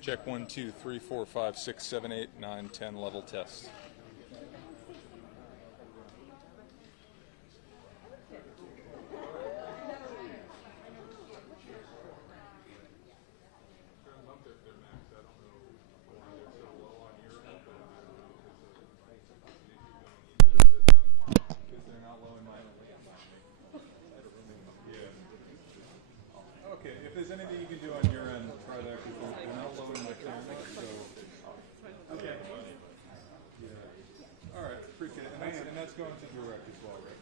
Check 1, 2, 3, 4, 5, 6, 7, 8, 9, 10 level test. Okay, if there's anything you can do on your end, try that because we're not lowering the camera, so. Okay. Yeah. All right, appreciate it. And that's going to direct as well, right?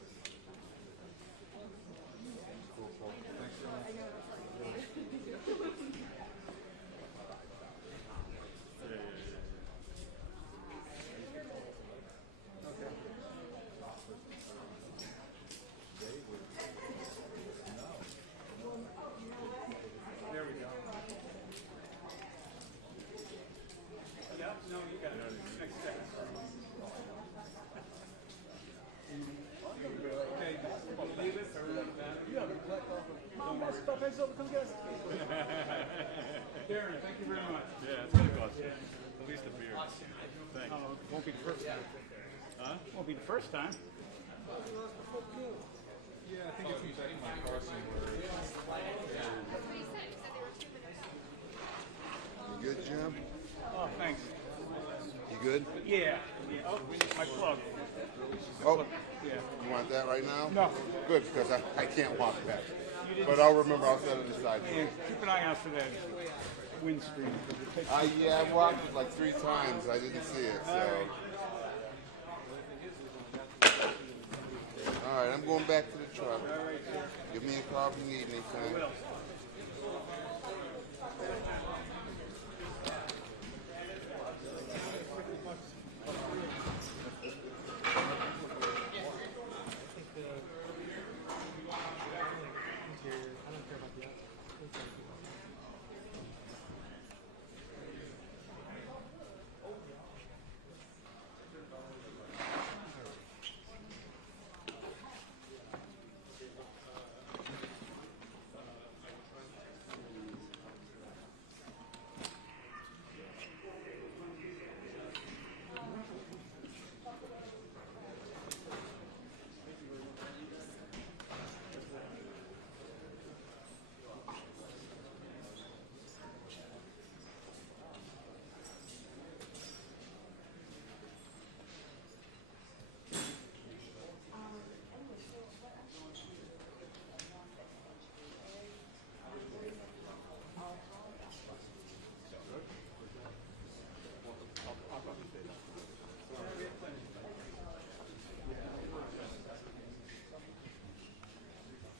Cool, cool. Thanks very much. Darren, thank you very much. Yeah, it's going to cost you. At least a beer. Thanks. Won't be the first time. Huh? Won't be the first time. Yeah, I think it's in my crossing where You good, Jim? Oh, thanks. You good? Yeah. Oh, my plug. Oh, Yeah. you want that right now? No. Good, because I can't walk back. But I'll remember, I'll set it aside. Yeah, keep an eye out for that windscreen. Yeah, I walked it like 3 times. I didn't see it, so. All right, I'm going back to the truck. Give me a call if you need anything.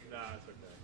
Nah, it's okay.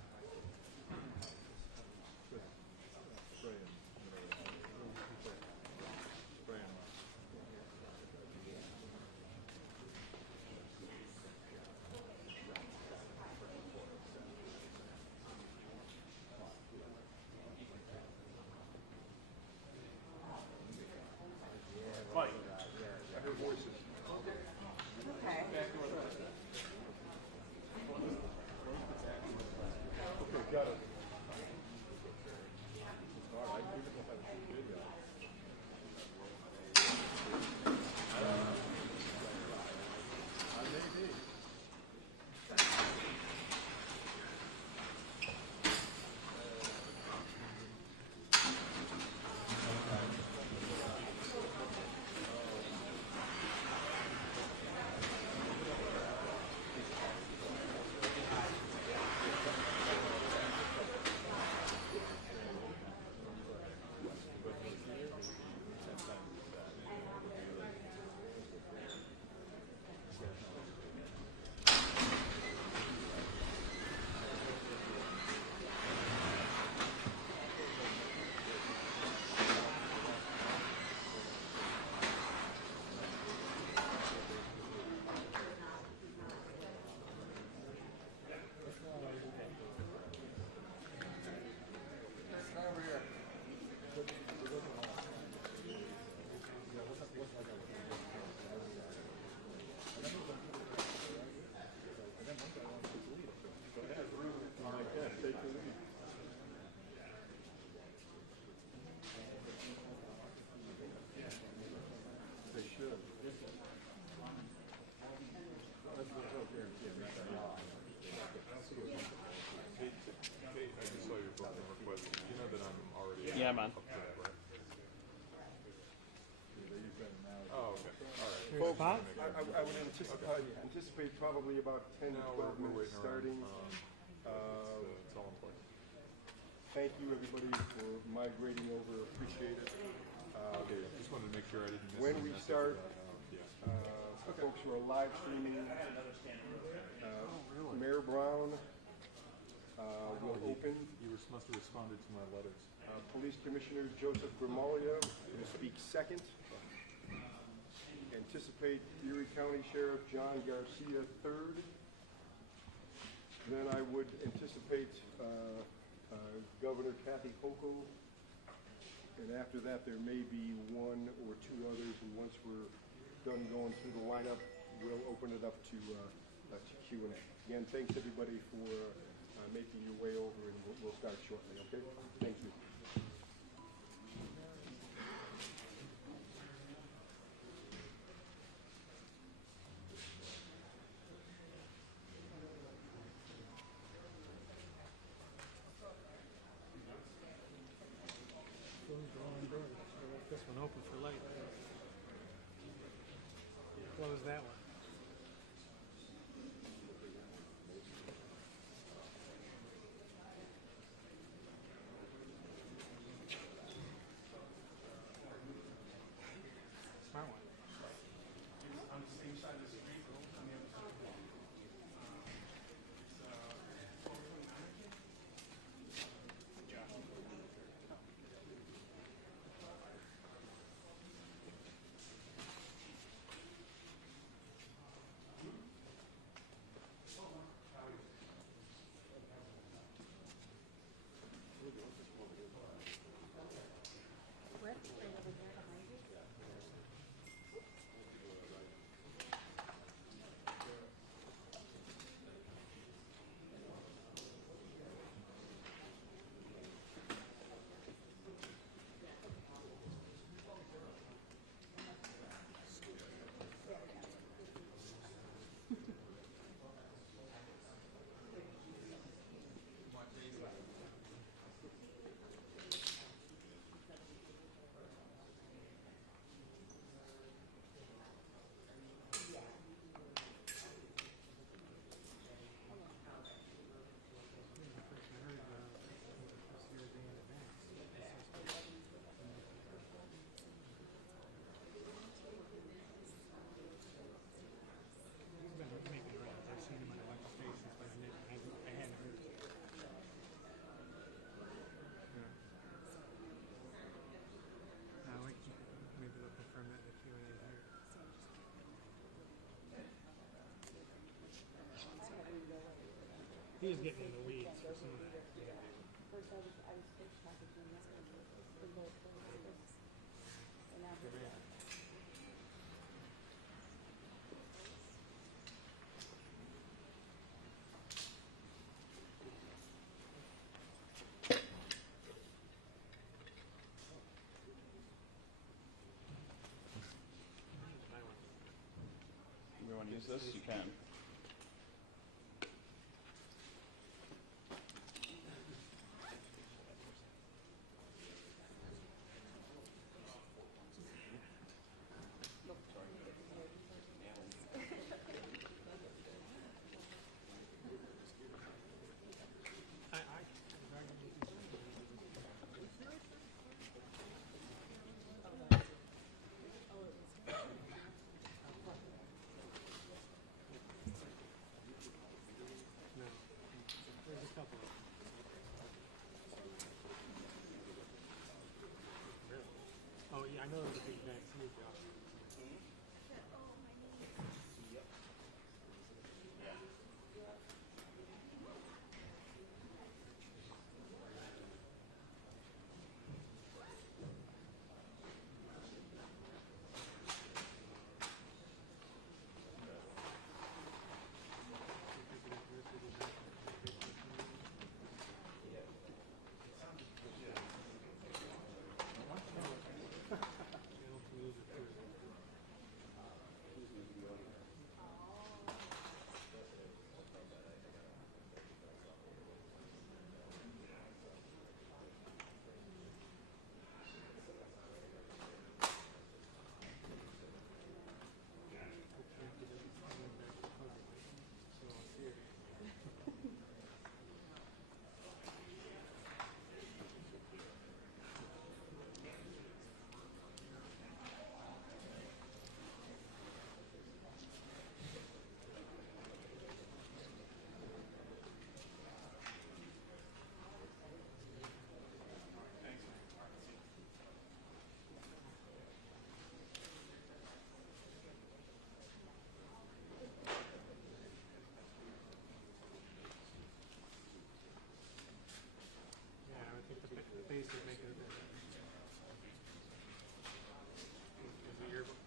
Folks, Five? I would anticipate probably about 10 to 12 minutes starting. It's all important. Thank you, everybody, for migrating over. Appreciate it. Okay, just wanted to make sure I didn't miss When any we message start, about, for folks who are live streaming, Mayor Brown will open. must have responded to my letters. Police Commissioner Joseph Grimalia will speak second. Anticipate Erie County Sheriff John Garcia third. Then I would anticipate Governor Kathy Hochul. And after that, there may be one or two others. And once we're done going through the lineup, we'll open it up to Q&A. Again, thanks everybody for making your way over, and we'll start shortly, okay? Thank you. This one open for light. Close that one. Smart one. On the same side of the street, on the other side. He is getting in the weeds for some of that. You want to use this? You can.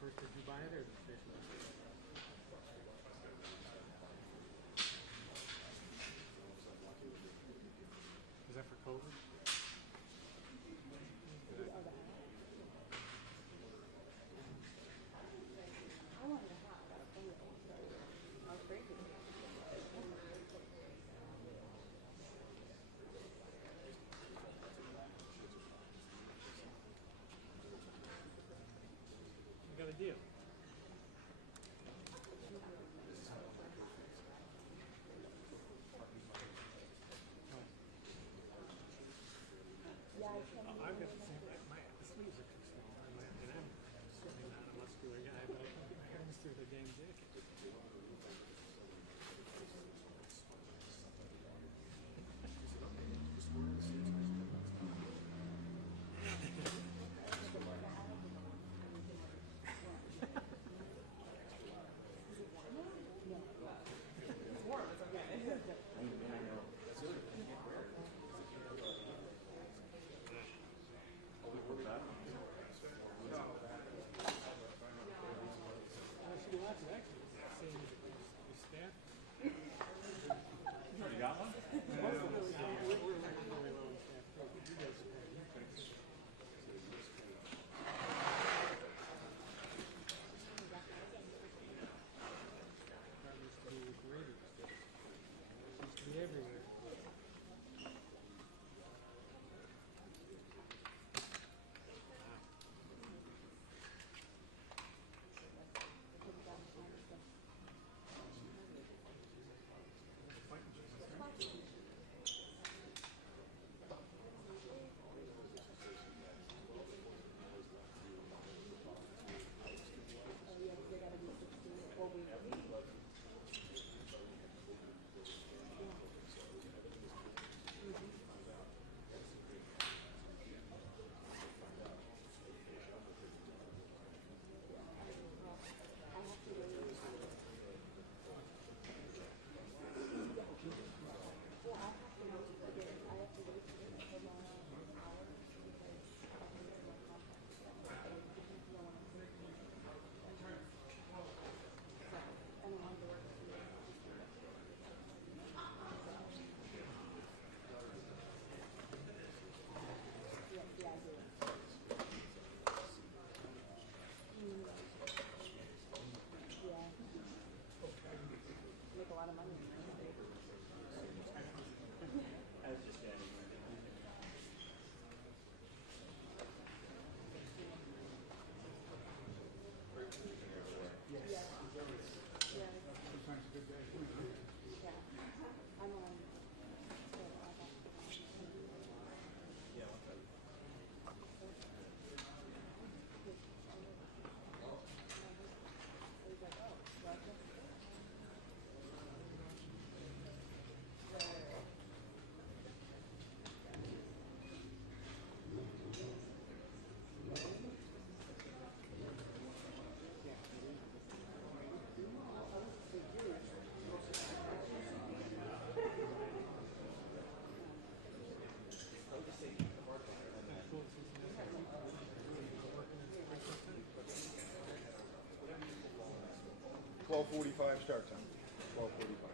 first, did you buy it or the fish? Is that for COVID? You got a deal. I've got the same. My sleeves are too small, and I'm certainly not a muscular guy, but I can get my arms through the dang jacket. You got one? Everywhere. $12:45 start time. 12:45.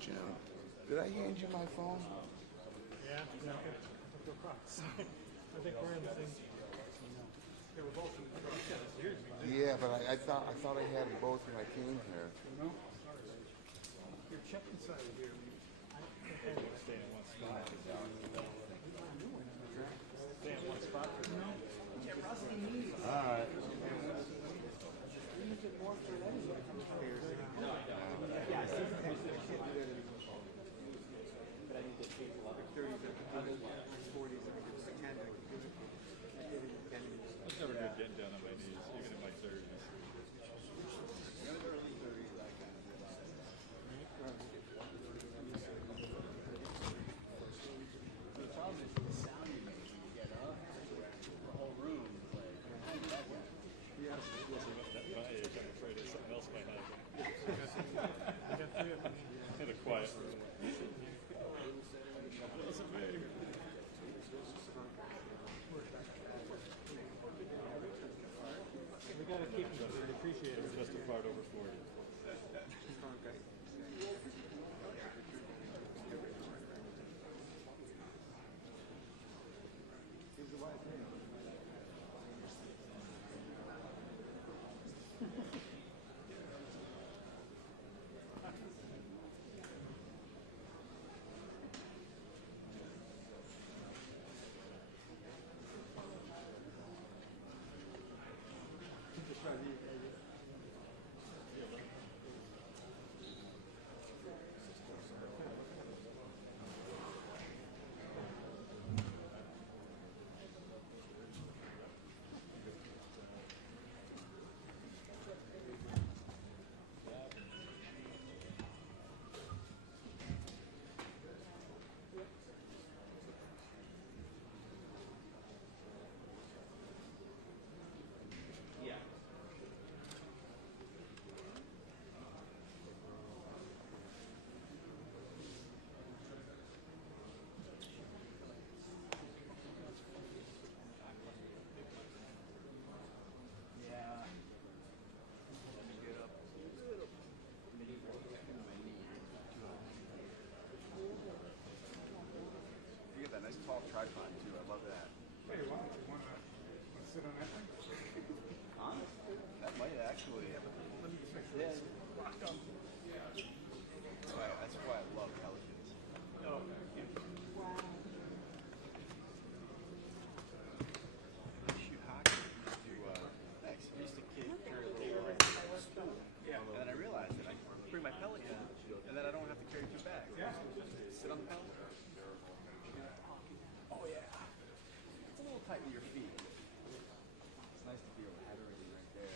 Jim, did I hand you my phone? Yeah, no, I go across. I think we're in the same. They were both in the Yeah, but I thought I had them both when I came here. No? You're checking inside of here. Stay in one spot. Stay in one spot for now. All right. It's never good getting down on my knees, even in my 30s. The problem is the sound you make when you get up. The whole room is like. At my age, I'm afraid something else might happen. I got three of them. In a quiet room. We gotta keep them because they appreciate it. Just a fart over 40. You get that nice tall tripod too. I love that. Hey, wow, you want to sit on that thing? Huh? That might actually. Yeah. That's why I love pelicans. Oh, yeah. Shoot hockey. Thanks. I used to carry a little stool. Yeah. And then I realized that I can bring my pelican, and then I don't have to carry 2 bags. Yeah. Just sit on the pelican. Oh yeah. It's a little tight to your feet. It's nice to be able to have everything right there.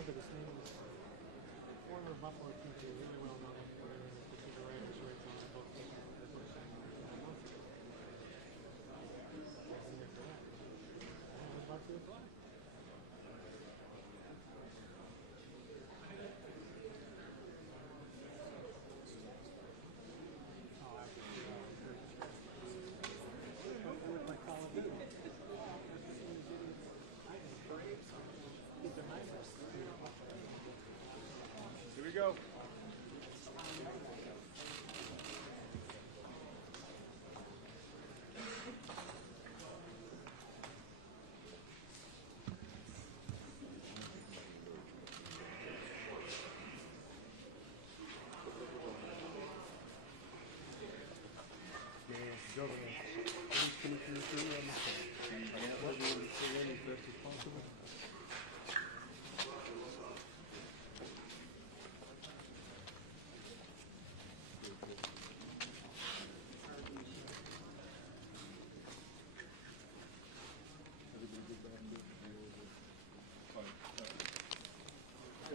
remember this name. Former Buffalo teacher, really well known for the civil rights rates on the book. About to apply. Here we go.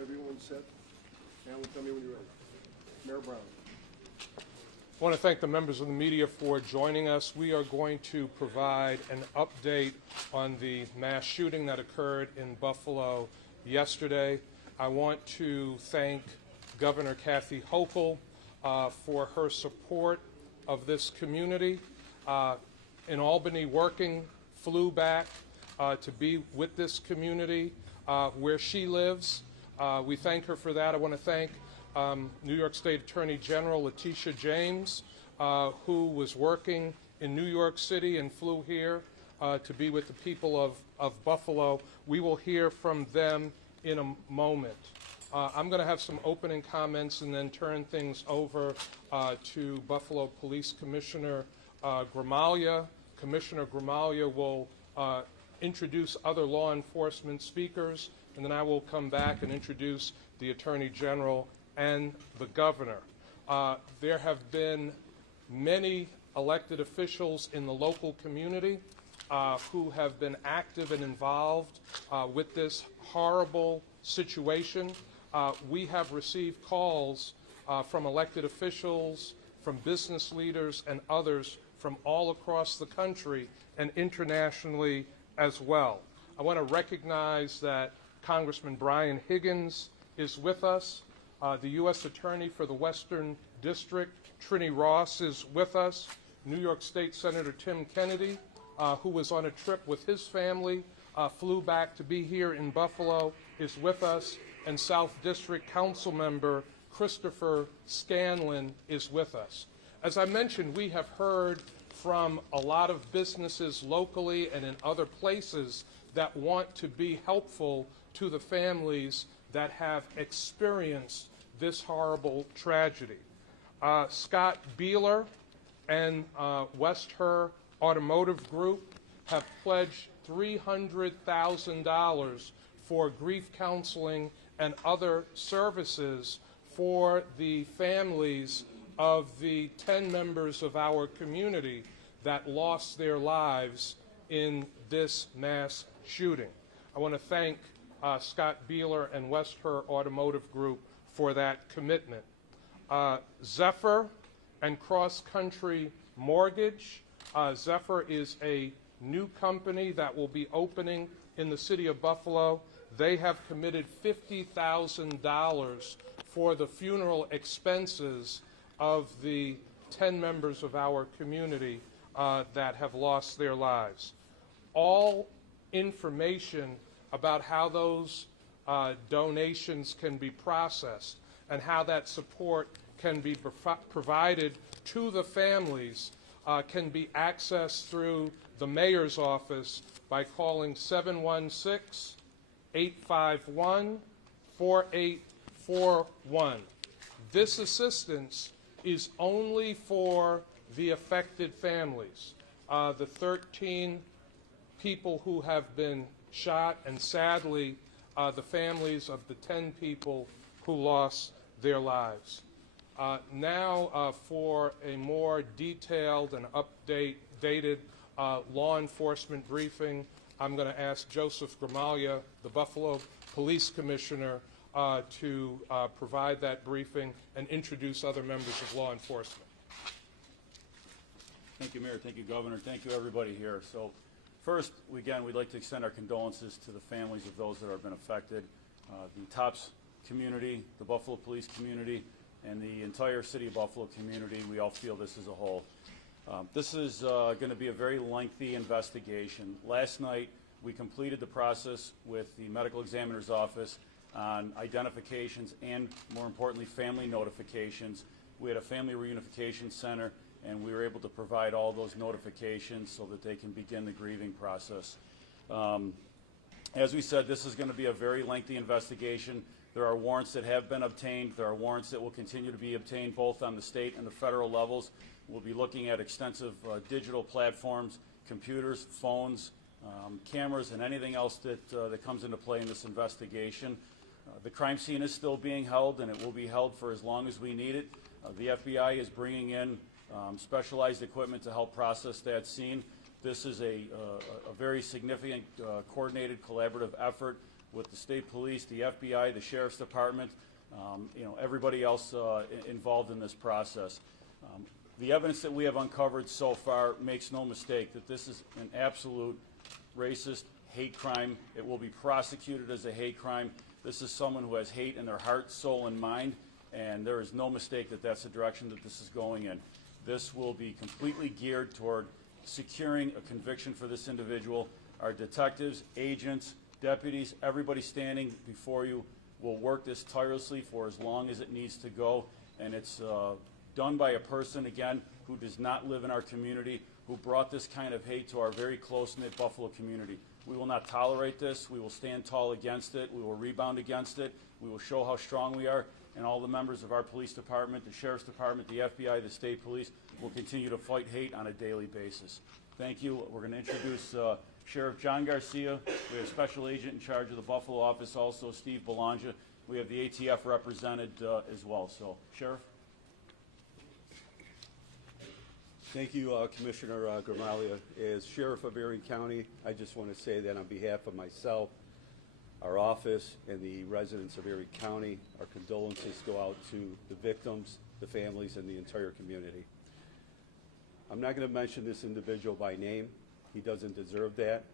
Everyone's set? Alan, tell me when you're ready. Mayor Brown. I want to thank the members of the media for joining us. We are going to provide an update on the mass shooting that occurred in Buffalo yesterday. I want to thank Governor Kathy Hochul for her support of this community. In Albany working, flew back to be with this community where she lives. We thank her for that. I want to thank New York State Attorney General Letitia James, who was working in New York City and flew here to be with the people of Buffalo. We will hear from them in a moment. I'm going to have some opening comments and then turn things over to Buffalo Police Commissioner Gramaglia. Commissioner Gramaglia will introduce other law enforcement speakers, and then I will come back and introduce the Attorney General and the Governor. There have been many elected officials in the local community who have been active and involved with this horrible situation. We have received calls from elected officials, from business leaders, and others from all across the country and internationally as well. I want to recognize that Congressman Brian Higgins is with us. The U.S. Attorney for the Western District, Trini Ross, is with us. New York State Senator Tim Kennedy, who was on a trip with his family, flew back to be here in Buffalo, is with us. And South District Council Member Christopher Scanlon is with us. As I mentioned, we have heard from a lot of businesses locally and in other places that want to be helpful to the families that have experienced this horrible tragedy. Scott Beeler and West Her Automotive Group have pledged $300,000 for grief counseling and other services for the families of the 10 members of our community that lost their lives in this mass shooting. I want to thank Scott Beeler and West Her Automotive Group for that commitment. Zephyr and Cross Country Mortgage. Zephyr is a new company that will be opening in the city of Buffalo. They have committed $50,000 for the funeral expenses of the 10 members of our community that have lost their lives. All information about how those donations can be processed and how that support can be provided to the families can be accessed through the mayor's office by calling 716-851-4841. This assistance is only for the affected families, the 13 people who have been shot, and sadly, the families of the 10 people who lost their lives. Now, for a more detailed and updated law enforcement briefing, I'm going to ask Joseph Gramaglia, the Buffalo police commissioner to provide that briefing and introduce other members of law enforcement. Thank you, Mayor. Thank you, Governor. Thank you, everybody here. So first, again, we'd like to extend our condolences to the families of those that have been affected, the TOPS community, the Buffalo police community, and the entire city of Buffalo community. We all feel this as a whole. This is going to be a very lengthy investigation. Last night, we completed the process with the medical examiner's office on identifications and, more importantly, family notifications. We had a family reunification center, and we were able to provide all those notifications so that they can begin the grieving process. As we said, this is going to be a very lengthy investigation. There are warrants that have been obtained. There are warrants that will continue to be obtained both on the state and the federal levels. We'll be looking at extensive digital platforms, computers, phones, cameras, and anything else that comes into play in this investigation. The crime scene is still being held, and it will be held for as long as we need it. The FBI is bringing in specialized equipment to help process that scene. This is a very significant coordinated collaborative effort with the state police, the FBI, the sheriff's department, everybody else involved in this process. The evidence that we have uncovered so far makes no mistake that this is an absolute racist hate crime. It will be prosecuted as a hate crime. This is someone who has hate in their heart, soul, and mind, and there is no mistake that that's the direction that this is going in. This will be completely geared toward securing a conviction for this individual. Our detectives, agents, deputies, everybody standing before you will work this tirelessly for as long as it needs to go, and it's done by a person, again, who does not live in our community, who brought this kind of hate to our very close-knit Buffalo community. We will not tolerate this. We will stand tall against it. We will rebound against it. We will show how strong we are, and all the members of our police department, the sheriff's department, the FBI, the state police will continue to fight hate on a daily basis. Thank you. We're going to introduce Sheriff John Garcia. We have Special Agent in charge of the Buffalo office, also Steve Belongia. We have the ATF represented as well. So, Sheriff. Thank you, Commissioner Gramalia. As Sheriff of Erie County, I just want to say that on behalf of myself, our office, and the residents of Erie County, our condolences go out to the victims, the families, and the entire community. I'm not going to mention this individual by name. He doesn't deserve that.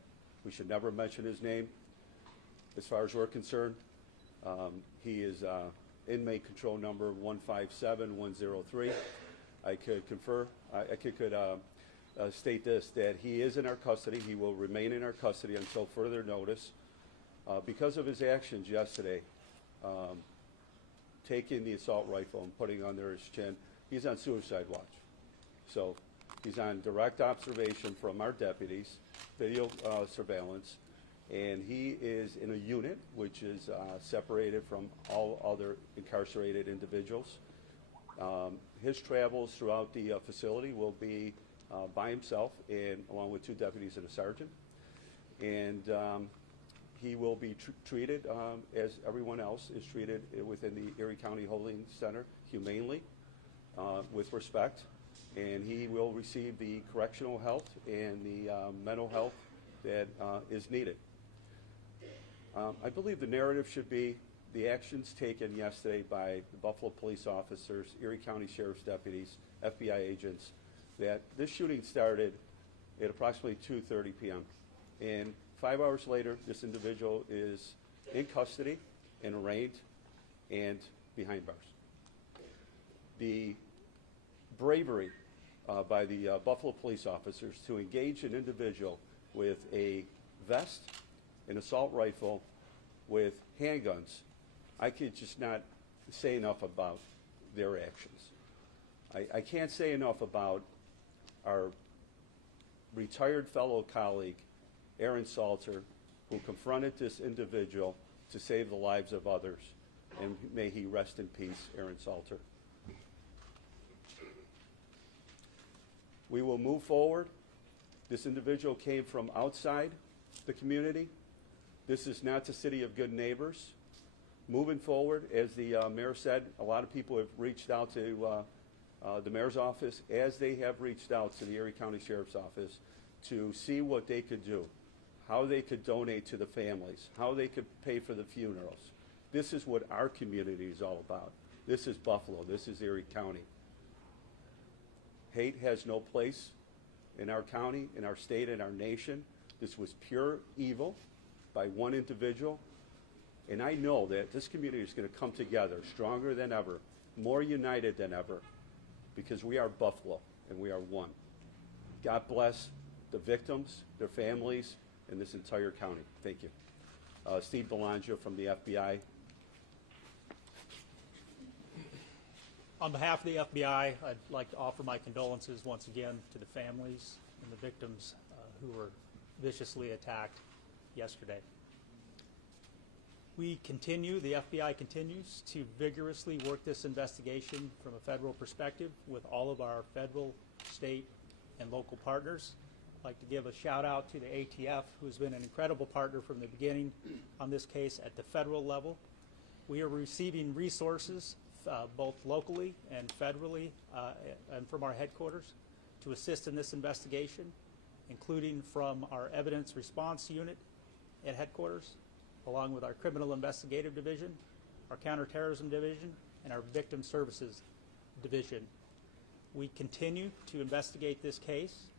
We should never mention his name. As far as we're concerned, he is inmate control number 157103. I could confer, I could state this, that he is in our custody. He will remain in our custody until further notice. Because of his actions yesterday, taking the assault rifle and putting it under his chin, he's on suicide watch. So he's on direct observation from our deputies, video surveillance, and he is in a unit which is separated from all other incarcerated individuals. His travels throughout the facility will be by himself, and along with 2 deputies and a sergeant. And he will be treated as everyone else is treated within the Erie County Holding Center, humanely, with respect. And he will receive the correctional health and the mental health that is needed. I believe the narrative should be the actions taken yesterday by the Buffalo police officers, Erie County Sheriff's deputies, FBI agents, that this shooting started at approximately 2:30 p.m. And 5 hours later, this individual is in custody and arraigned and behind bars. The bravery by the Buffalo police officers to engage an individual with a vest, an assault rifle, with handguns, I could just not say enough about their actions. I can't say enough about our retired fellow colleague, Aaron Salter, who confronted this individual to save the lives of others. And may he rest in peace, Aaron Salter. We will move forward. This individual came from outside the community. This is not the city of good neighbors. Moving forward, as the mayor said, a lot of people have reached out to the mayor's office, as they have reached out to the Erie County Sheriff's Office, to see what they could do, how they could donate to the families, how they could pay for the funerals. This is what our community is all about. This is Buffalo. This is Erie County. Hate has no place in our county, in our state, in our nation. This was pure evil by one individual. And I know that this community is going to come together stronger than ever, more united than ever, because we are Buffalo and we are one. God bless the victims, their families, and this entire county. Thank you. Steve Belangio from the FBI. On behalf of the FBI, I'd like to offer my condolences once again to the families and the victims who were viciously attacked yesterday. The FBI continues to vigorously work this investigation from a federal perspective with all of our federal, state, and local partners. I'd like to give a shout out to the ATF, who's been an incredible partner from the beginning on this case at the federal level. We are receiving resources both locally and federally and from our headquarters to assist in this investigation, including from our evidence response unit at headquarters, along with our criminal investigative division, our counterterrorism division, and our victim services division. We continue to investigate this case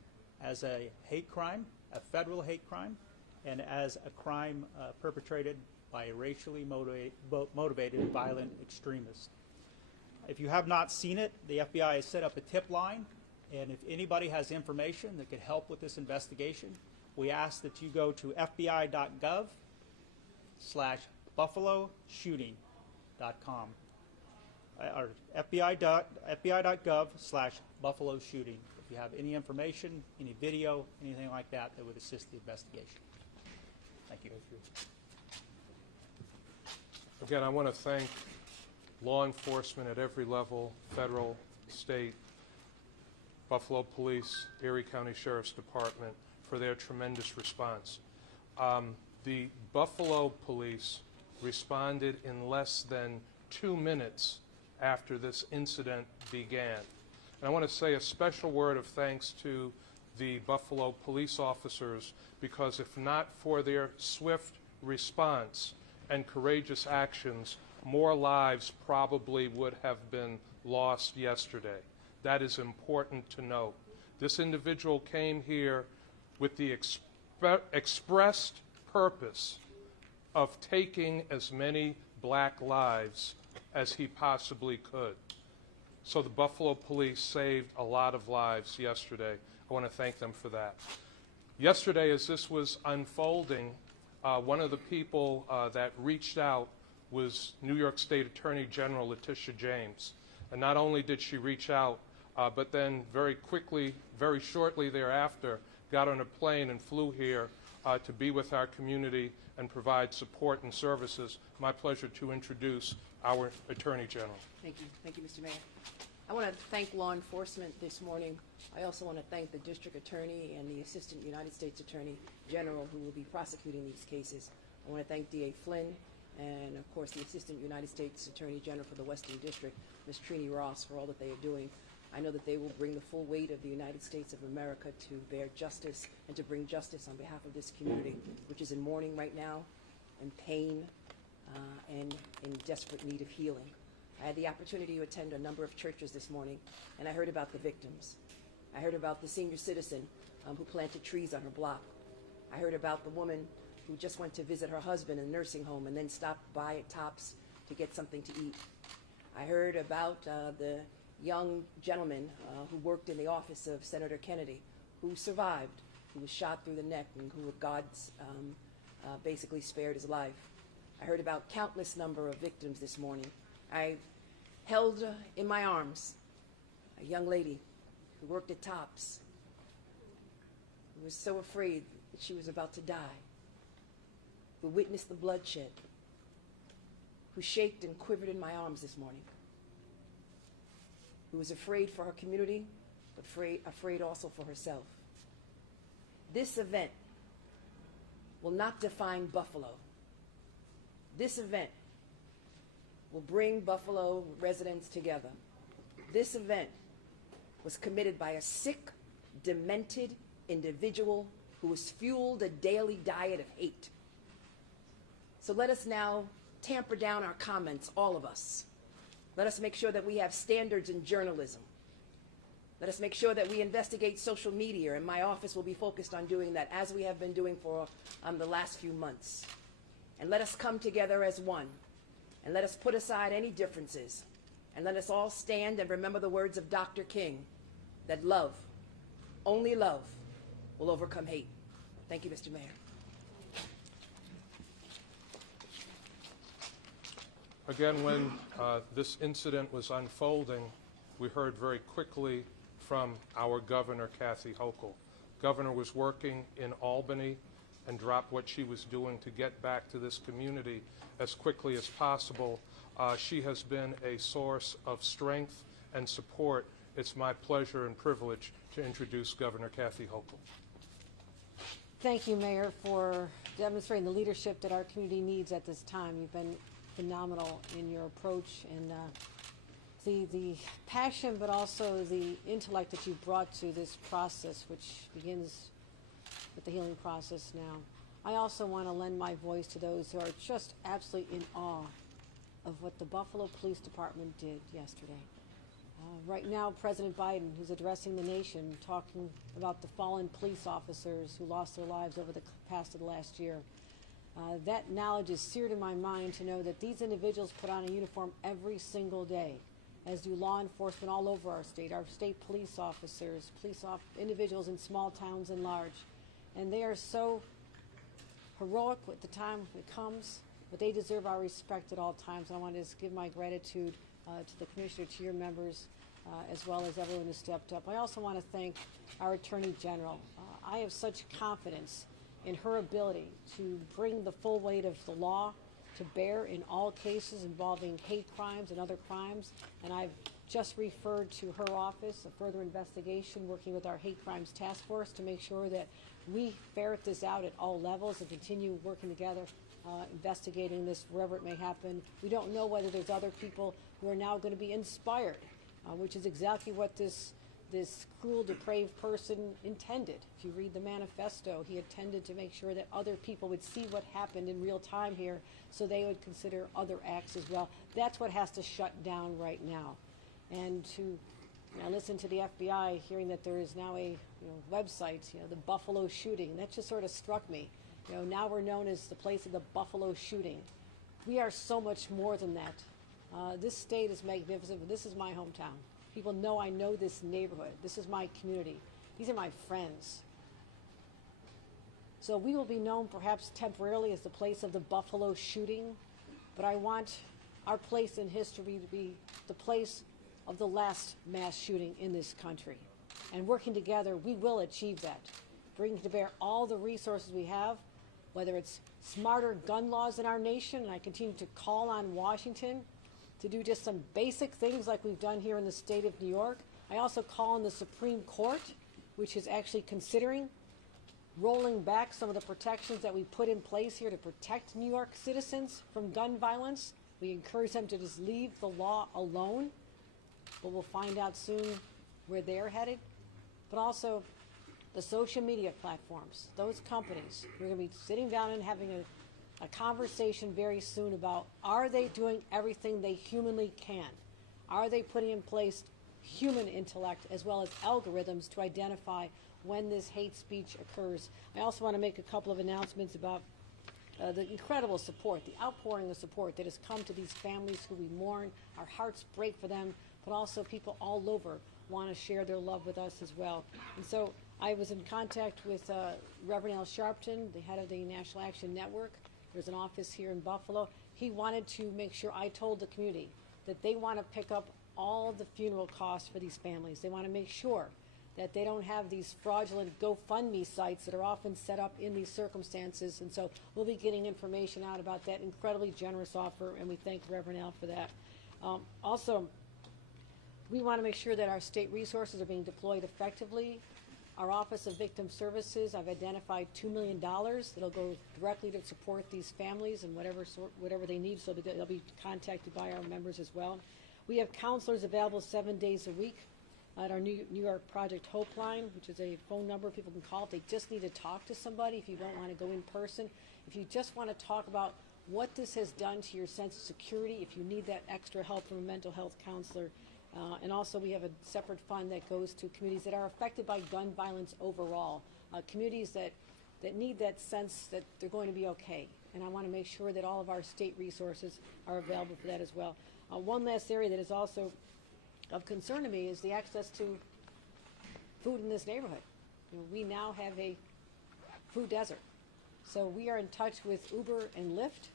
as a hate crime, a federal hate crime, and as a crime perpetrated by a racially motivated violent extremist. If you have not seen it, the FBI has set up a tip line, and if anybody has information that could help with this investigation, we ask that you go to fbi.gov/buffaloshooting.com or fbi.gov/buffaloshooting. If you have any information, any video, anything like that that would assist the investigation. Thank you. Again, I want to thank law enforcement at every level, federal, state, Buffalo Police, Erie County Sheriff's Department, for their tremendous response. The Buffalo Police responded in less than 2 minutes after this incident began. And I want to say a special word of thanks to the Buffalo police officers, because if not for their swift response and courageous actions, more lives probably would have been lost yesterday. That is important to note. This individual came here with the expressed purpose of taking as many black lives as he possibly could. So the Buffalo Police saved a lot of lives yesterday. I want to thank them for that. Yesterday, as this was unfolding, one of the people that reached out was New York State Attorney General Letitia James. And not only did she reach out, but then very quickly, very shortly thereafter, got on a plane and flew here to be with our community and provide support and services. My pleasure to introduce our Attorney General. Thank you. Thank you, Mr. Mayor. I want to thank law enforcement this morning. I also want to thank the District Attorney and the Assistant United States Attorney General who will be prosecuting these cases. I want to thank D.A. Flynn and, of course, the Assistant United States Attorney General for the Western District, Ms. Trini Ross, for all that they are doing. I know that they will bring the full weight of the United States of America to bear justice and to bring justice on behalf of this community, which is in mourning right now, in pain, and in desperate need of healing. I had the opportunity to attend a number of churches this morning, and I heard about the victims. I heard about the senior citizen who planted trees on her block. I heard about the woman who just went to visit her husband in a nursing home and then stopped by at Tops to get something to eat. I heard about the young gentleman who worked in the office of Senator Kennedy, who survived, who was shot through the neck, and who God's basically spared his life. I heard about countless number of victims this morning. I held in my arms a young lady who worked at Tops, who was so afraid that she was about to die, who witnessed the bloodshed, who shaked and quivered in my arms this morning, who was afraid for her community, but afraid also for herself. This event will not define Buffalo. This event will bring Buffalo residents together. This event was committed by a sick, demented individual who has fueled a daily diet of hate. So let us now tamper down our comments, all of us. Let us make sure that we have standards in journalism. Let us make sure that we investigate social media, and my office will be focused on doing that, as we have been doing for the last few months. And let us come together as one, and let us put aside any differences, and let us all stand and remember the words of Dr. King, that love, only love, will overcome hate. Thank you, Mr. Mayor. Again, when this incident was unfolding, we heard very quickly from our governor, Kathy Hochul. Governor was working in Albany and dropped what she was doing to get back to this community as quickly as possible. She has been a source of strength and support. It's my pleasure and privilege to introduce Governor Kathy Hochul. Thank you, Mayor, for demonstrating the leadership that our community needs at this time. You've been phenomenal in your approach and the passion, but also the intellect that you brought to this process, which begins with the healing process now. I also want to lend my voice to those who are just absolutely in awe of what the Buffalo Police Department did yesterday. Right now, President Biden, who's addressing the nation, talking about the fallen police officers who lost their lives over the past of the last year. That knowledge is seared in my mind to know that these individuals put on a uniform every single day, as do law enforcement all over our state police officers, individuals in small towns and large. And they are so heroic with the time it comes, but they deserve our respect at all times. And I want to just give my gratitude to the Commissioner, to your members, as well as everyone who stepped up. I also want to thank our Attorney General. I have such confidence in her ability to bring the full weight of the law to bear in all cases involving hate crimes and other crimes. And I've just referred to her office a further investigation, working with our hate crimes task force to make sure that we ferret this out at all levels and continue working together, investigating this wherever it may happen. We don't know whether there's other people who are now going to be inspired, which is exactly what this cruel, depraved person intended. If you read the manifesto, he intended to make sure that other people would see what happened in real time here, so they would consider other acts as well. That's what has to shut down right now. And to listen to the FBI, hearing that there is now a website, the Buffalo shooting, that just sort of struck me. Now we're known as the place of the Buffalo shooting. We are so much more than that. This state is magnificent, but this is my hometown. People know I know this neighborhood. This is my community. These are my friends. So we will be known perhaps temporarily as the place of the Buffalo shooting, but I want our place in history to be the place of the last mass shooting in this country. And working together, we will achieve that. Bringing to bear all the resources we have, whether it's smarter gun laws in our nation, and I continue to call on Washington to do just some basic things like we've done here in the state of New York. I also call on the Supreme Court, which is actually considering rolling back some of the protections that we put in place here to protect New York citizens from gun violence. We encourage them to just leave the law alone, but we'll find out soon where they're headed. But also the social media platforms, those companies, we're going to be sitting down and having a conversation very soon about, are they doing everything they humanly can? Are they putting in place human intellect as well as algorithms to identify when this hate speech occurs? I also want to make a couple of announcements about the incredible support, the outpouring of support that has come to these families who we mourn. Our hearts break for them, but also people all over want to share their love with us as well. And so I was in contact with Reverend Al Sharpton, the head of the National Action Network. There's an office here in Buffalo. He wanted to make sure I told the community that they want to pick up all the funeral costs for these families. They want to make sure that they don't have these fraudulent GoFundMe sites that are often set up in these circumstances. And so we'll be getting information out about that incredibly generous offer, and we thank Reverend Al for that. Also, we want to make sure that our state resources are being deployed effectively. Our Office of Victim Services, I've identified $2 million that'll go directly to support these families and whatever they need, so that they'll be contacted by our members as well. We have counselors available 7 days a week. at our New York Project Hope Line, which is a phone number people can call if they just need to talk to somebody, if you don't want to go in person, if you just want to talk about what this has done to your sense of security, if you need that extra help from a mental health counselor. And also we have a separate fund that goes to communities that are affected by gun violence overall, communities that need that sense that they're going to be okay. And I want to make sure that all of our state resources are available for that as well. One last area that is also of concern to me is the access to food in this neighborhood. You know, we now have a food desert. So we are in touch with Uber and Lyft,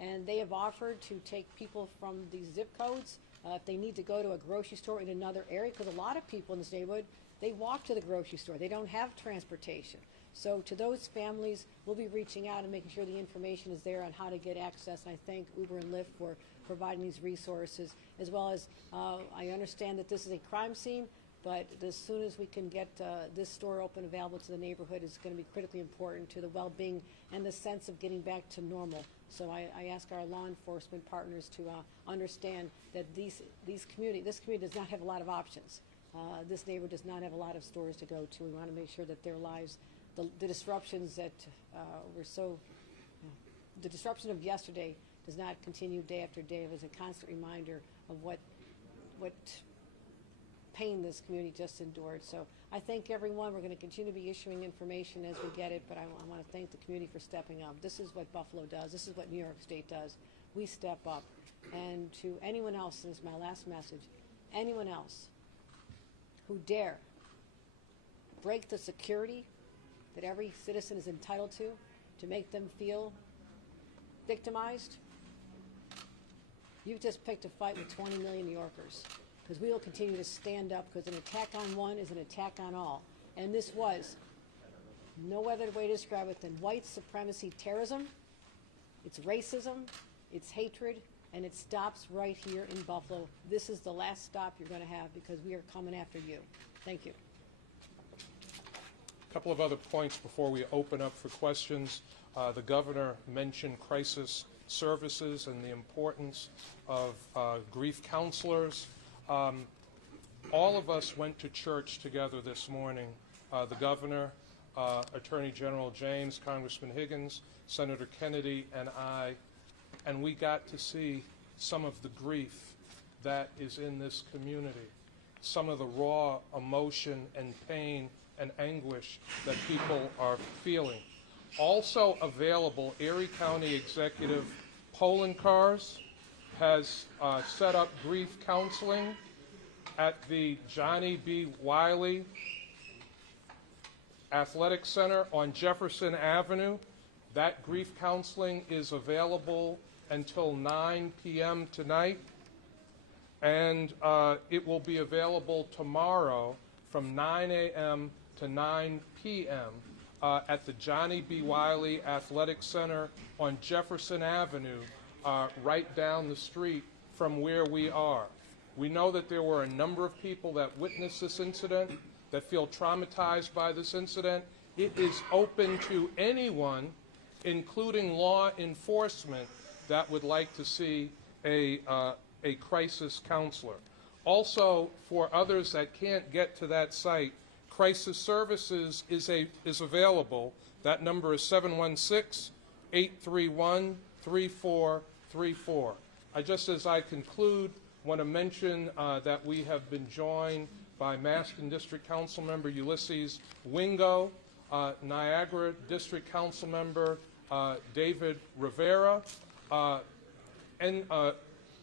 and they have offered to take people from these zip codes if they need to go to a grocery store in another area, because a lot of people in this neighborhood, they walk to the grocery store. They don't have transportation. So to those families, we'll be reaching out and making sure the information is there on how to get access. And I thank Uber and Lyft for providing these resources, as well as I understand that this is a crime scene, but as soon as we can get this store open, available to the neighborhood, is going to be critically important to the well-being and the sense of getting back to normal. So I ask our law enforcement partners to understand that this community does not have a lot of options. This neighborhood does not have a lot of stores to go to. We want to make sure that their lives, the disruptions that the disruption of yesterday does not continue day after day. It was a constant reminder of what pain this community just endured. So I thank everyone. We're going to continue to be issuing information as we get it, but I want to thank the community for stepping up. This is what Buffalo does. This is what New York State does. We step up. And to anyone else, this is my last message, anyone else who dare break the security that every citizen is entitled to make them feel victimized, you've just picked a fight with 20 million New Yorkers. Because we will continue to stand up, because an attack on one is an attack on all. And this was no other way to describe it than white supremacy terrorism. It's racism, it's hatred, and it stops right here in Buffalo. This is the last stop you're going to have, because we are coming after you. Thank you. A couple of other points before we open up for questions. The governor mentioned crisis services and the importance of grief counselors. All of us went to church together this morning. The governor, Attorney General James, Congressman Higgins, Senator Kennedy, and I, and we got to see some of the grief that is in this community, some of the raw emotion and pain and anguish that people are feeling. Also available, Erie County Executive Poland Cars has set up grief counseling at the Johnny B. Wiley Athletic Center on Jefferson Avenue. That grief counseling is available until 9 p.m. tonight, and it will be available tomorrow from 9 a.m. to 9 p.m. At the Johnny B. Wiley Athletic Center on Jefferson Avenue, right down the street from where we are. We know that there were a number of people that witnessed this incident, that feel traumatized by this incident. It is open to anyone, including law enforcement, that would like to see a crisis counselor. Also, for others that can't get to that site, crisis services is available. That number is 716-831-3434. Just as I conclude, want to mention that we have been joined by Maston District Council Member Ulysses Wingo, Niagara District Council Member David Rivera, and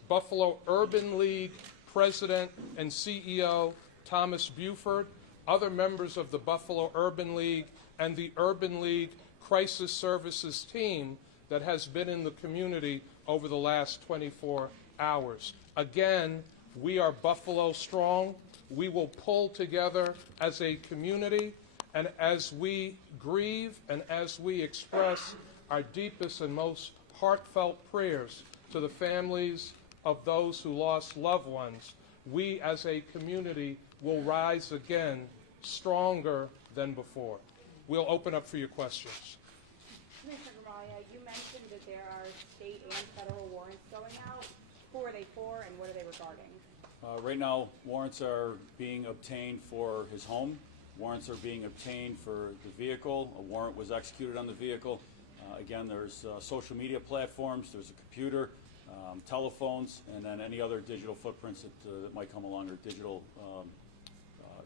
Buffalo Urban League President and CEO Thomas Buford, other members of the Buffalo Urban League, and the Urban League Crisis Services team that has been in the community over the last 24 hours. Again, we are Buffalo strong. We will pull together as a community, and as we grieve and as we express our deepest and most heartfelt prayers to the families of those who lost loved ones, we as a community will rise again stronger than before. We'll open up for your questions. Commissioner Gramalia, you mentioned that there are state and federal warrants going out. Who are they for, and what are they regarding? Right now, warrants are being obtained for his home. Warrants are being obtained for the vehicle. A warrant was executed on the vehicle. Again, there's social media platforms, there's a computer, telephones, and then any other digital footprints that might come along, or digital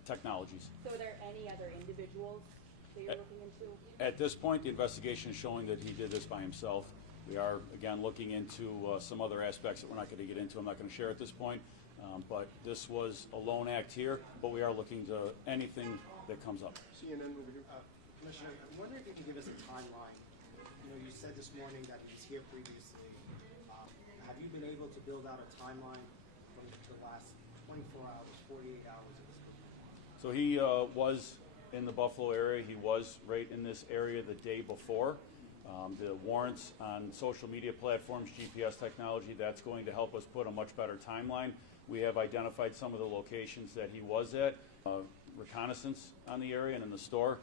technologies. So are there any other individuals that you're looking into? At this point, the investigation is showing that he did this by himself. We are, again, looking into some other aspects that we're not going to get into. I'm not going to share at this point. But this was a lone act here, but we are looking to anything that comes up. CNN over here. Commissioner, I'm wondering if you can give us a timeline. You know, you said this morning that he was here previously. Have you been able to build out a timeline from the last 24 hours, 48 hours of this report? So he was in the Buffalo area. He was right in this area the day before. The warrants on social media platforms, GPS technology, that's going to help us put a much better timeline. We have identified some of the locations that he was at, reconnaissance on the area and in the store.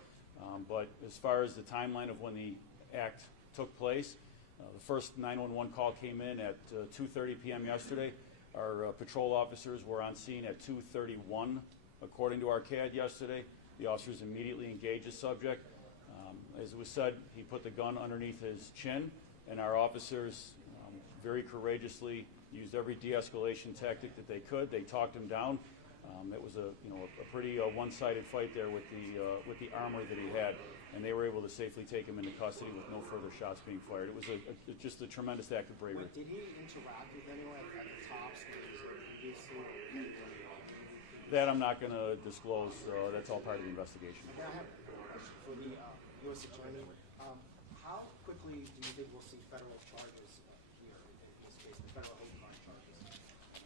But as far as the timeline of when the act took place, the first 911 call came in at 2:30 p.m. yesterday. Our patrol officers were on scene at 2:31, according to our CAD yesterday. The officers immediately engaged the subject. As it was said, he put the gun underneath his chin, and our officers very courageously used every de-escalation tactic that they could. They talked him down. It was a pretty one-sided fight there with the armor that he had, and they were able to safely take him into custody with no further shots being fired. It was just a tremendous act of bravery. Did he interact with anyone at the tops when he was previously? That I'm not going to disclose. That's all part of the investigation. And I have a question for the U.S. Attorney. How quickly do you think we'll see federal charges here in this case, the federal hate crime charges?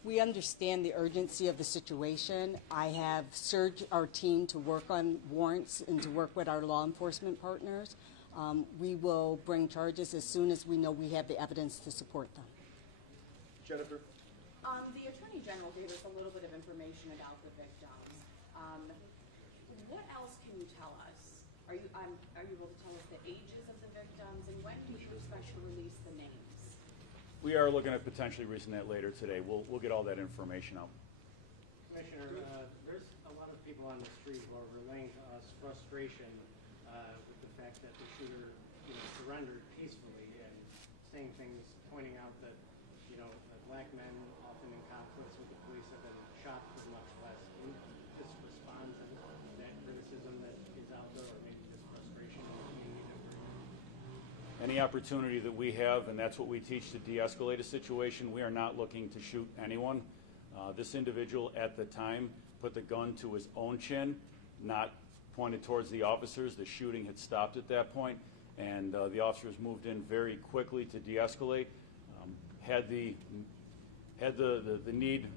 We understand the urgency of the situation. I have surged our team to work on warrants and to work with our law enforcement partners. We will bring charges as soon as we know we have the evidence to support them. Jennifer? The Attorney General gave us a little bit of information about the victims. What else can you tell us? Are you able to tell us the ages of the victims, and when do you expect to release the names? We are looking at potentially releasing that later today. We'll get all that information out. Commissioner, there's a lot of people on the street who are relaying to us frustration with the fact that the shooter surrendered peacefully and saying things, pointing out that black men, often in conflicts with the police, have been shot for much less. Can you just respond to that criticism that is out there, or maybe this frustration in the community? Any opportunity that we have, and that's what we teach to de-escalate a situation, we are not looking to shoot anyone. This individual at the time put the gun to his own chin, not pointed towards the officers. The shooting had stopped at that point, and the officers moved in very quickly to de-escalate. Had the need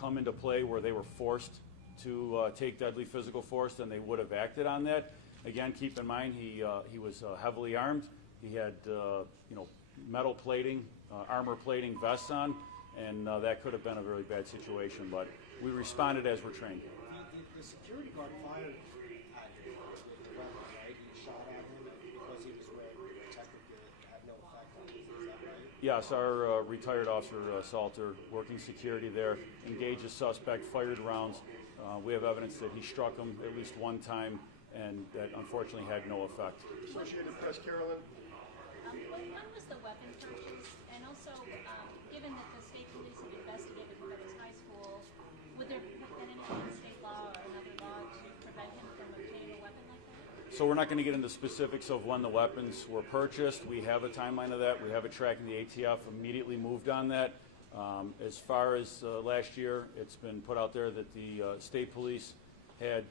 come into play where they were forced to take deadly physical force, then they would have acted on that. Again, keep in mind he was heavily armed. He had metal plating, armor plating vests on, and that could have been a really bad situation. But we responded as we're trained. The security guard fired at the weapon, right? He shot at him because he was wearing protective gear that had no effect on him. Is that right? Yes, our retired officer, Salter, working security there, engaged the suspect, fired rounds. We have evidence that he struck him at least one time, and that unfortunately had no effect. Associated Press, Carolyn? When was the weapon purchased? And also, given that the state police have investigated Meadows High School, would there have been any state law or another law to prevent him from obtaining a weapon like that? So we're not going to get into specifics of when the weapons were purchased. We have a timeline of that. We have it tracking. The ATF immediately moved on that. As far as last year, it's been put out there that the state police had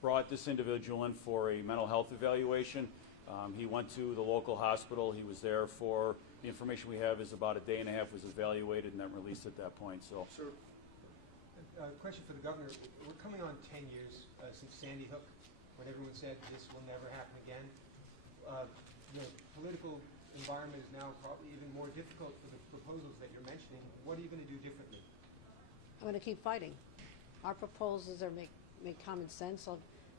brought this individual in for a mental health evaluation. He went to the local hospital. He was there for, the information we have is about a day and a half, was evaluated and then released at that point. So, Sir. Question for the governor. We're coming on 10 years since Sandy Hook, when everyone said this will never happen again. The political environment is now probably even more difficult for the proposals that you're mentioning. What are you going to do differently? I'm going to keep fighting. Our proposals are make common sense.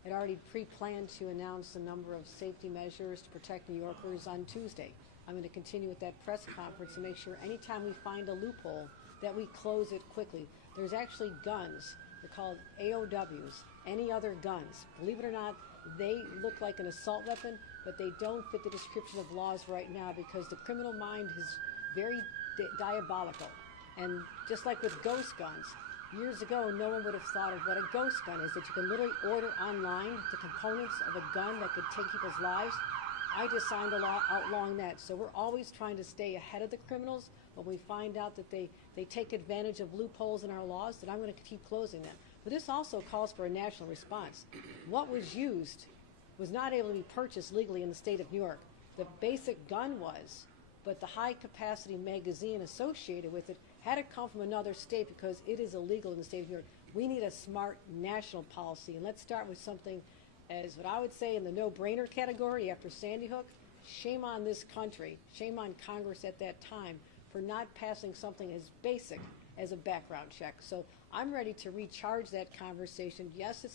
I'd already pre-planned to announce a number of safety measures to protect New Yorkers on Tuesday. I'm going to continue with that press conference to make sure anytime we find a loophole that we close it quickly. There's actually guns. They're called AOWs, any other guns. Believe it or not, they look like an assault weapon, but they don't fit the description of laws right now because the criminal mind is very diabolical. And just like with ghost guns, years ago, no one would have thought of what a ghost gun is, that you can literally order online the components of a gun that could take people's lives. I just signed a law outlawing that. So we're always trying to stay ahead of the criminals. When we find out that they take advantage of loopholes in our laws, then I'm going to keep closing them. But this also calls for a national response. What was used was not able to be purchased legally in the state of New York. The basic gun was, but the high-capacity magazine associated with it had to come from another state because it is illegal in the state of New York. We need a smart national policy, and let's start with something as what I would say in the no-brainer category after Sandy Hook. Shame on this country, shame on Congress at that time for not passing something as basic as a background check. So I'm ready to recharge that conversation. Yes,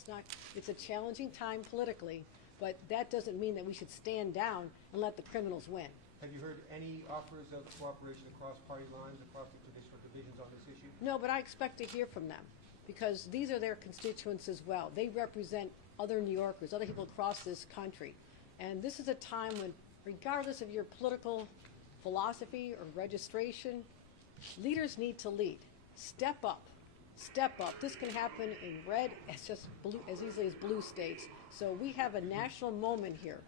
it's a challenging time politically, but that doesn't mean that we should stand down and let the criminals win. Have you heard any offers of cooperation across party lines, across the traditional divisions on this issue? No, but I expect to hear from them because these are their constituents as well. They represent other New Yorkers, other people across this country. And this is a time when, regardless of your political philosophy or registration, leaders need to lead. Step up. Step up. This can happen in red as easily as blue states. So we have a national moment here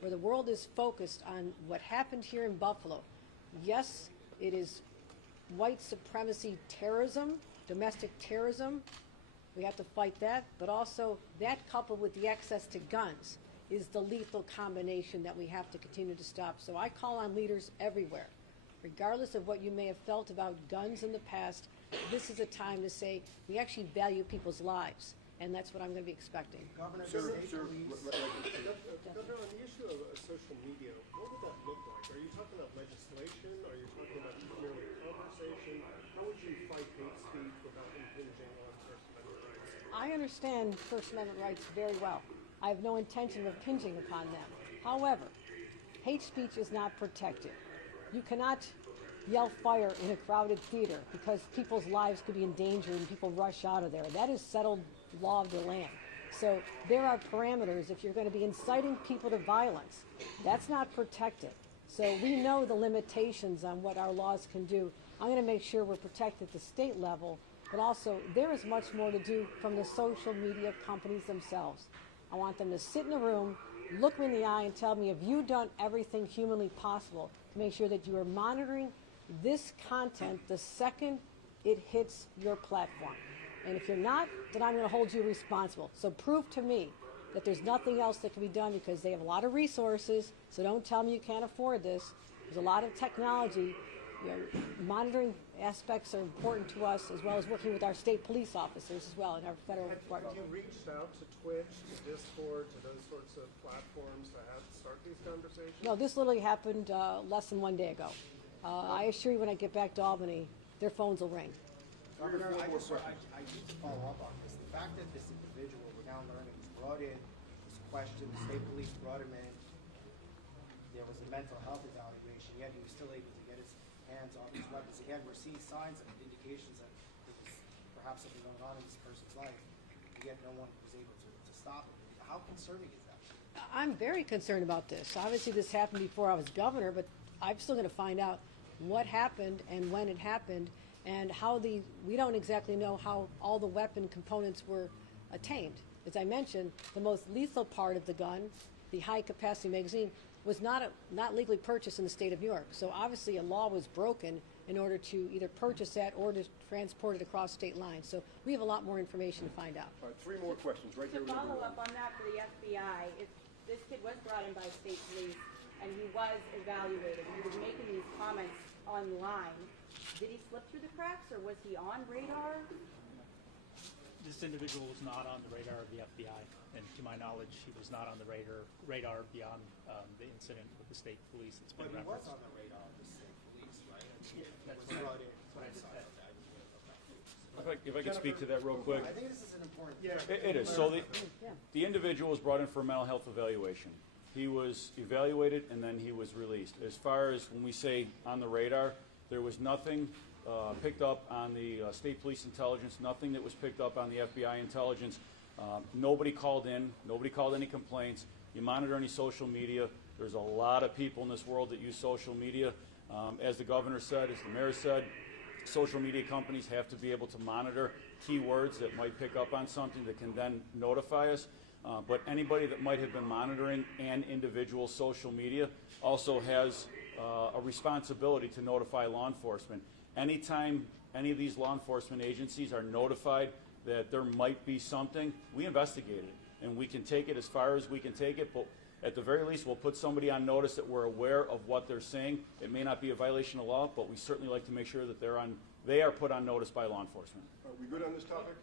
where the world is focused on what happened here in Buffalo. Yes, it is white supremacy terrorism, domestic terrorism. We have to fight that, but also that coupled with the access to guns is the lethal combination that we have to continue to stop. So I call on leaders everywhere. Regardless of what you may have felt about guns in the past, this is a time to say we actually value people's lives, and that's what I'm going to be expecting. Governor, Sir, the state police. Governor, on the issue of social media, what would that look like? Are you talking about legislation? Are you talking about merely conversation? How would you fight hate speech without impinging on First Amendment rights? I understand First Amendment rights very well. I have no intention of impinging upon them. However, hate speech is not protected. You cannot yell fire in a crowded theater because people's lives could be in danger and people rush out of there. That is settled law of the land. So there are parameters if you're going to be inciting people to violence. That's not protected. So we know the limitations on what our laws can do. I'm going to make sure we're protected at the state level, but also there is much more to do from the social media companies themselves. I want them to sit in a room, look me in the eye and tell me, have you done everything humanly possible to make sure that you are monitoring this content the second it hits your platform? And if you're not, then I'm going to hold you responsible. So prove to me that there's nothing else that can be done because they have a lot of resources, so don't tell me you can't afford this. There's a lot of technology. You know, monitoring aspects are important to us, as well as working with our state police officers as well in our federal department. Have you reached out to Twitch, to Discord, to those sorts of platforms to start these conversations? No, this literally happened less than 1 day ago. I assure you when I get back to Albany, their phones will ring. Governor, I need to follow up on this. The fact that this individual, we're now learning, was brought in, was questioned, the state police brought him in, there was a mental health evaluation, yet he was still able to get his hands on these weapons. Again, we're seeing signs and indications that there was perhaps something going on in this person's life, yet no one was able to stop it. How concerning is that? I'm very concerned about this. Obviously, this happened before I was governor, but I'm still going to find out what happened and when it happened and how we don't exactly know how all the weapon components were attained. As I mentioned, the most lethal part of the gun, the high-capacity magazine, was not legally purchased in the state of New York. So obviously a law was broken in order to either purchase that or to transport it across state lines. So we have a lot more information to find out. All right, 3 more questions right there. To follow up on that for the FBI, if this kid was brought in by state police and he was evaluated, he was making these comments online, did he slip through the cracks or was he on radar? This individual was not on the radar of the FBI, and to my knowledge, he was not on the radar beyond the incident with the state police that's been referenced. But he was on the radar of the state police, right? That's He was brought in. If I could speak to that real quick. I think this is an important. It is. So the individual was brought in for a mental health evaluation. He was evaluated and then he was released. As far as when we say on the radar, there was nothing picked up on the state police intelligence, nothing that was picked up on the FBI intelligence. Nobody called in, nobody called any complaints. You monitor any social media. There's a lot of people in this world that use social media. As the governor said, as the mayor said, social media companies have to be able to monitor keywords that might pick up on something that can then notify us. But anybody that might have been monitoring an individual social media also has a responsibility to notify law enforcement. Anytime any of these law enforcement agencies are notified that there might be something, we investigate it. And we can take it as far as we can take it, but at the very least, we'll put somebody on notice that we're aware of what they're saying. It may not be a violation of law, but we certainly like to make sure that they are put on notice by law enforcement. Are we good on this topic?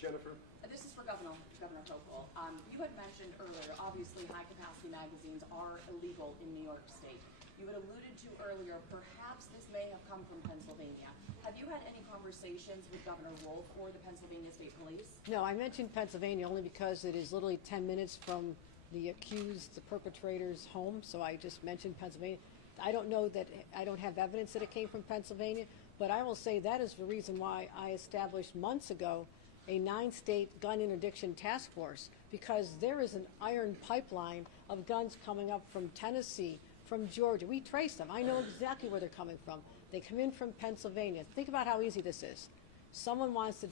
Jennifer? This is for Governor Hochul. You had mentioned earlier, obviously high-capacity magazines are illegal in New York State. You had alluded to earlier, perhaps this may have come from Pennsylvania. Have you had any conversations with Governor Wolf or the Pennsylvania State Police? No, I mentioned Pennsylvania only because it is literally 10 minutes from the accused, the perpetrator's home, so I just mentioned Pennsylvania. I don't know that, I don't have evidence that it came from Pennsylvania, but I will say that is the reason why I established months ago a 9-state gun interdiction task force, because there is an iron pipeline of guns coming up from Tennessee, from Georgia. We trace them. I know exactly where they're coming from. They come in from Pennsylvania. Think about how easy this is. Someone wants to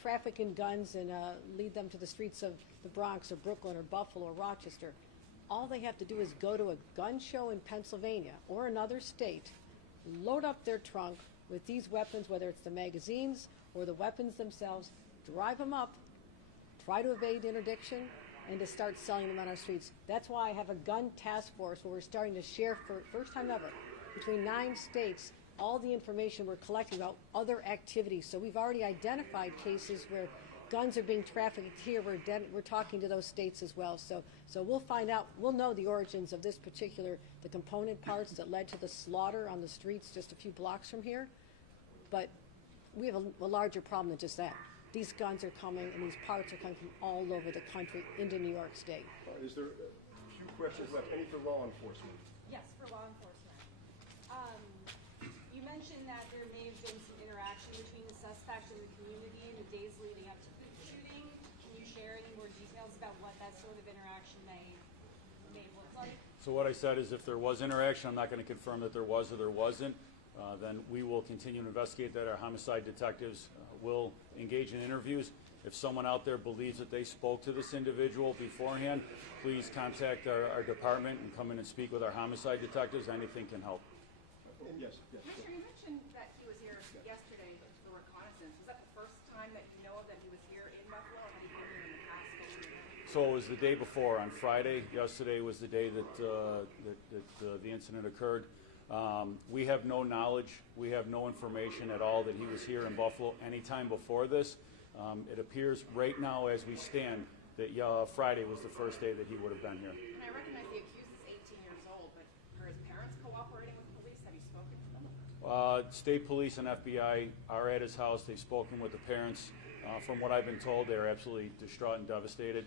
traffic in guns and lead them to the streets of the Bronx or Brooklyn or Buffalo or Rochester. All they have to do is go to a gun show in Pennsylvania or another state, load up their trunk with these weapons, whether it's the magazines or the weapons themselves, drive them up, try to evade interdiction, and to start selling them on our streets. That's why I have a gun task force where we're starting to share, for first time ever, between 9 states, all the information we're collecting about other activities. So we've already identified cases where guns are being trafficked here. We're talking to those states as well. So we'll find out, we'll know the origins of this particular, the component parts that led to the slaughter on the streets just a few blocks from here. But we have a larger problem than just that. These guns are coming and these parts are coming from all over the country into New York State. Is there a few questions left? Any for law enforcement? Yes, for law enforcement. You mentioned that there may have been some interaction between the suspect and the community in the days leading up to the shooting. Can you share any more details about what that sort of interaction may have looked like? So what I said is if there was interaction, I'm not going to confirm that there was or there wasn't. Then we will continue to investigate that. Our homicide detectives will engage in interviews. If someone out there believes that they spoke to this individual beforehand, please contact our department and come in and speak with our homicide detectives. Anything can help. Yes. Commissioner, you mentioned that he was here yesterday for reconnaissance. Was that the first time that you know of that he was here in Buffalo, or had he been here in the past? So it was the day before, on Friday. Yesterday was the day that the incident occurred. We have no knowledge, we have no information at all that he was here in Buffalo any time before this. It appears right now as we stand that Friday was the first day that he would have been here. And I recognize the accused is 18 years old, but are his parents cooperating with the police? Have you spoken to them? State police and FBI are at his house. They've spoken with the parents. From what I've been told, they're absolutely distraught and devastated,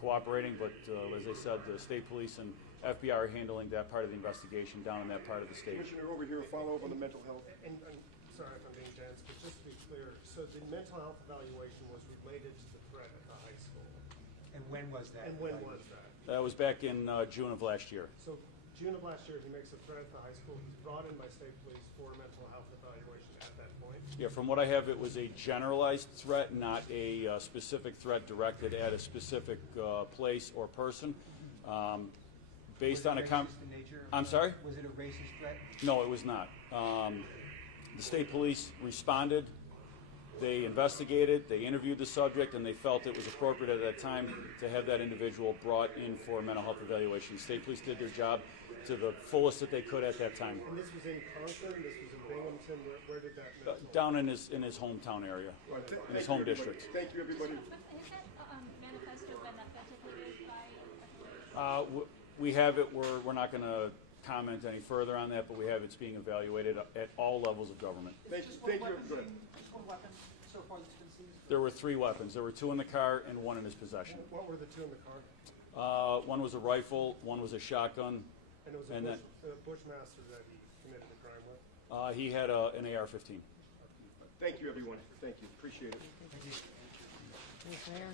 cooperating, but as I said, the state police and FBI are handling that part of the investigation down in that part of the state. Commissioner, over here, follow up on the mental health. And sorry if I'm being dense, but just to be clear, so the mental health evaluation was related to the threat at the high school? And when was that? And when was that? That was back in June of last year. So June of last year, he makes a threat at the high school. He's brought in by state police for a mental health evaluation at that point. Yeah, from what I have, it was a generalized threat, not a specific threat directed at a specific place or person. Based on a I'm sorry? Was it a racist threat? No, it was not. The state police responded. They investigated, they interviewed the subject, and they felt it was appropriate at that time to have that individual brought in for a mental health evaluation. The state police did their job to the fullest that they could at that time. And this was in Conklin? This was in Binghamton? Where did that mental Down in his hometown area, in his home district. Thank you, everybody. Has that manifesto been authentically by? We have it. We're not going to comment any further on that, but we have it's being evaluated at all levels of government. Thank you. Good. Just one weapon so far that's been seized? There were 3 weapons. There were 2 in the car and 1 in his possession. What were the 2 in the car? One was a rifle, 1 was a shotgun. And it was a Bushmaster that he committed the crime with? He had an AR-15. Thank you, everyone. Thank you. Appreciate it. Thanks, Mayor.